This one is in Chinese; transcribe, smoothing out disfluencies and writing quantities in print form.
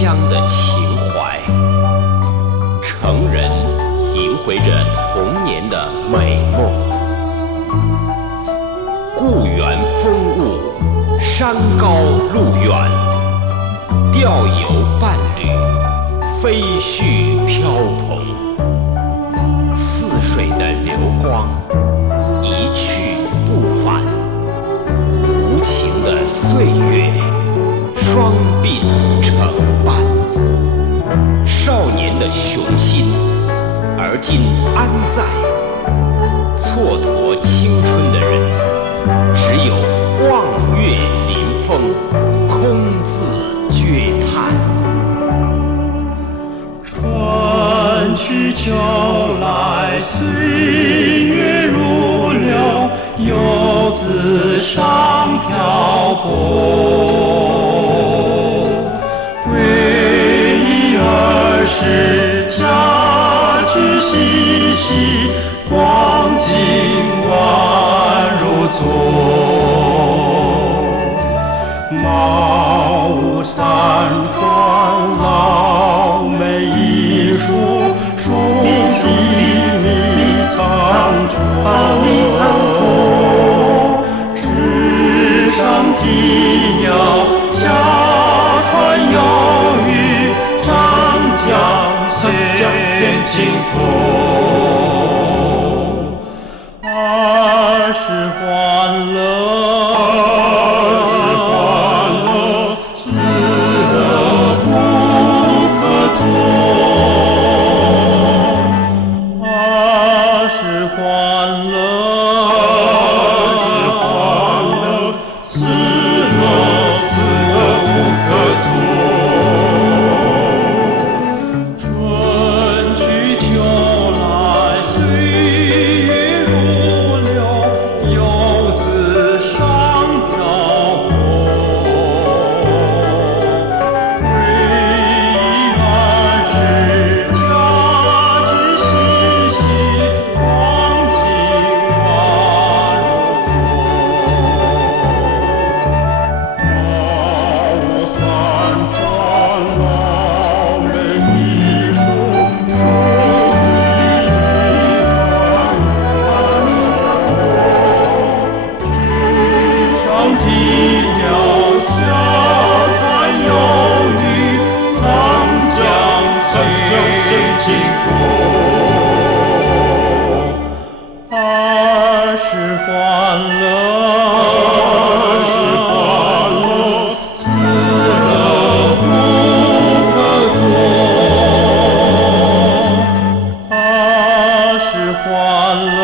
乡的情怀。成人萦回着童年的美梦。故园风物，山高路远，调有伴侣，飞絮飘蓬。似水的流光，一去不返。无情的岁月，双鬓成斑。少年的雄心，而今安在？蹉跎青春的人，只有望月临风，空自嗟叹。春去秋来，岁月如流，游子尚漂泊。归忆儿时，家居嬉戏，光景宛如昨。茅屋三川，老梅一树，树底密藏着。纸上啼鸟，下船游鱼，长江现尽头。儿时欢乐，死了不可做。儿时欢乐，死了不可做。春去秋来，岁月如流，游子尚漂泊。归忆儿时，家居嬉戏，光景宛如昨。茅屋三川，老梅一树，树底纸上啼鸟，下船游鱼，长江现尽头。儿时欢乐，死了不可做。儿时欢乐。